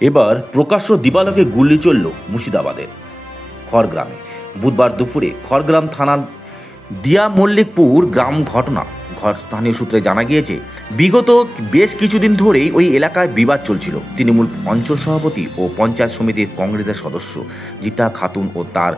এবার প্রকাশ্য দিবালকে গুলি চলল মুর্শিদাবাদের খড়গ্রামে। বুধবার দুপুরে খড়গ্রাম থানার দিয়া মল্লিকপুর গ্রাম ঘটনা। ঘর স্থানীয় সূত্রে জানা গিয়েছে, বিগত বেশ কিছুদিন ধরেই ওই এলাকায় বিবাদ চলছিল। তৃণমূল অঞ্চল সভাপতি ও পঞ্চায়েত সমিতির কংগ্রেসের সদস্য জিতা খাতুন ও তার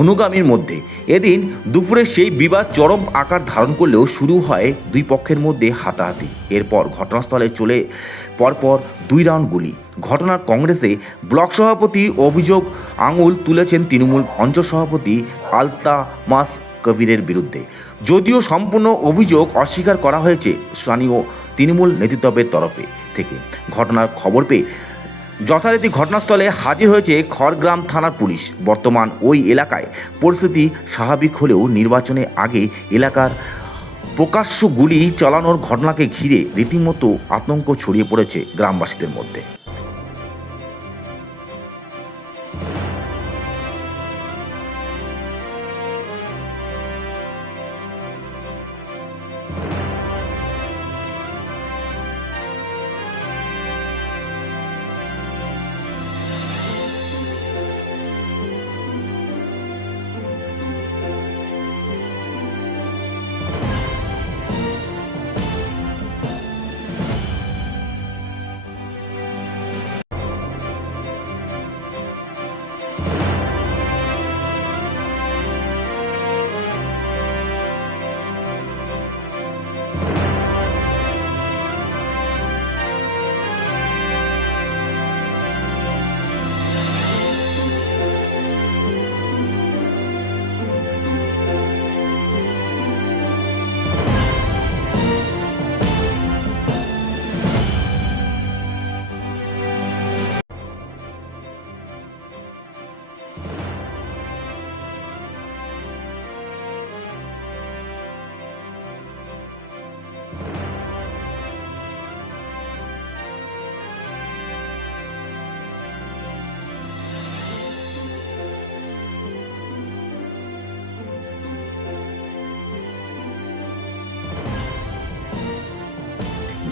অনুগামীর মধ্যে। এদিন দুপুরে সেই বিবাদ চরম আকার ধারণ করলেও শুরু হয় দুই পক্ষের মধ্যে হাতাহাতি। এরপর ঘটনাস্থলে চলে পরপর দুই রাউন্ড গুলি। ঘটনার কংগ্রেসে ব্লক সভাপতি অভিযোগ আঙুল তুলেছেন তৃণমূল অঞ্চল সভাপতি আলতামাস কবিরের বিরুদ্ধে। যদিও সম্পূর্ণ অভিযোগ অস্বীকার করা হয়েছে স্থানীয় তৃণমূল নেতৃত্বের তরফে থেকে। ঘটনার খবর পেয়ে যথারীতি ঘটনাস্থলে হাজির হয়েছে খড়গ্রাম থানার পুলিশ। বর্তমান ওই এলাকায় পরিস্থিতি স্বাভাবিক হলেও নির্বাচনে আগে এলাকার প্রকাশ্য গুলি চালানোর ঘটনাকে ঘিরে রীতিমতো আতঙ্ক ছড়িয়ে পড়েছে গ্রামবাসীদের মধ্যে।